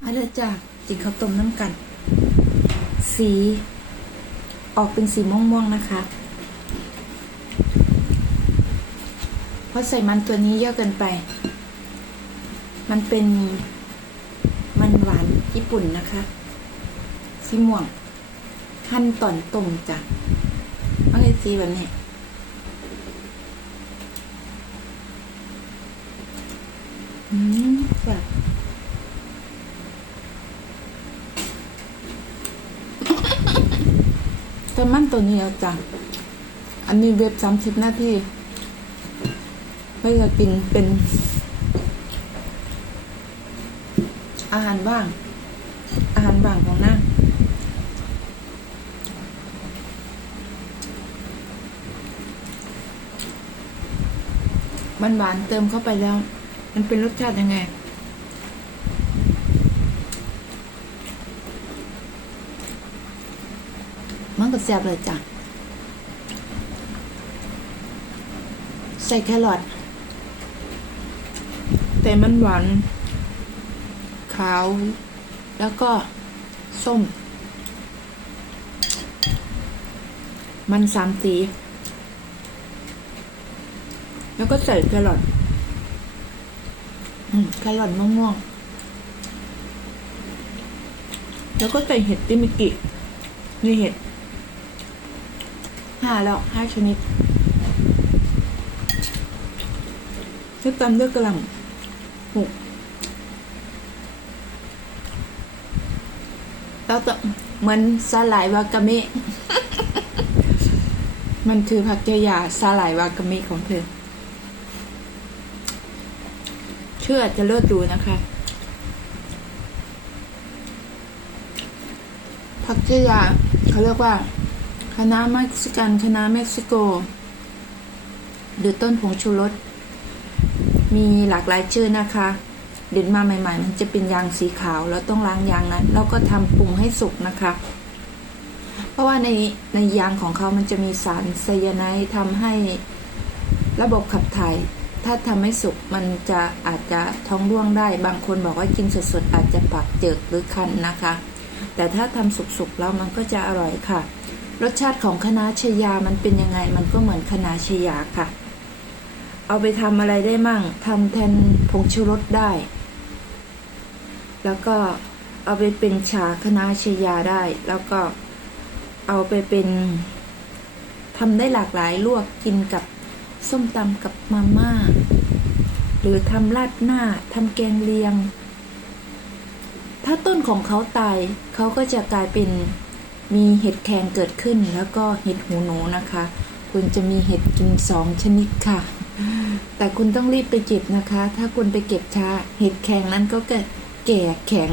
เอาละจ้ะจิงข้าวต้มน้ำกัน สี ออกเป็นสีม่วงๆนะคะ เพราะใส่มันตัวนี้เยอะเกินไป มันเป็นมันหวานญี่ปุ่นนะคะ สีม่วงหั่นตอนต้มจ้ะเอาไงสีแบบนี้อืม แต่มันตัวนี้จ้ะอันนี้เว็บสามสิบนาทีเพื่อจะกินเป็น อาหารว่าง อาหารว่างของนางมันหวานเติมเข้าไปแล้ว มันเป็นรสชาติยังไง มันก็แซ่บเลยจ้ะ ใส่แครอทแต่มันหวานขาว แล้วก็ส้ม มันสามสี แล้วก็ใส่แครอทอืมแครอทมะม่วงๆแล้วก็ใส่เห็ดติมิกิ นี่เห็ด ห้าแล้วห้าชนิดที่ตำด้วยกระหล่ำหกแล้วก็เหมือนสาหร่ายวากาเมะมันคือผักเจียาสาหร่ายวากาเมะของเธอ เชื่อจะเลิศดูนะคะ ผักเจียาเขาเรียกว่า คณะเม็กซิกันคณะเม็กซิโก หรือต้นผงชูรส มีหลากหลายชื่อนะคะ เด่นมาใหม่ ๆ มันจะเป็นยางสีขาวแล้วต้องล้างยางนั้นแล้วก็ทำปรุงให้สุกนะคะ เพราะว่าในในยางของเขามันจะมีสารไซยาไนด์ทำให้ระบบขับถ่ายถ้าทำไม่สุกมันจะอาจจะท้องร่วงได้ บางคนบอกว่ากินสดๆอาจจะปากเจิกหรือคันนะคะ แต่ถ้าทำสุกๆแล้วมันก็จะอร่อยค่ะ รสชาติของคณะชยามันเป็นยังไง มันก็เหมือนคณะชยาค่ะ เอาไปทำอะไรได้มั่งทำแทนผงชูรสได้ แล้วก็เอาไปเป็นชาคณะชยาได้ แล้วก็เอาไปเป็นทำได้หลากหลายลวกกินกับส้มตำกับมาม่า หรือทำราดหน้าทำแกงเลียง ถ้าต้นของเขาตายเขาก็จะกลายเป็น มีเห็ดแทงเกิดขึ้นแล้วก็เห็ดหูหนูนะคะ คุณจะมีเห็ดกินสองชนิดค่ะ แต่คุณต้องรีบไปเก็บนะคะ ถ้าคุณไปเก็บช้าเห็ดแข็งนั้นก็จะแก่แข็ง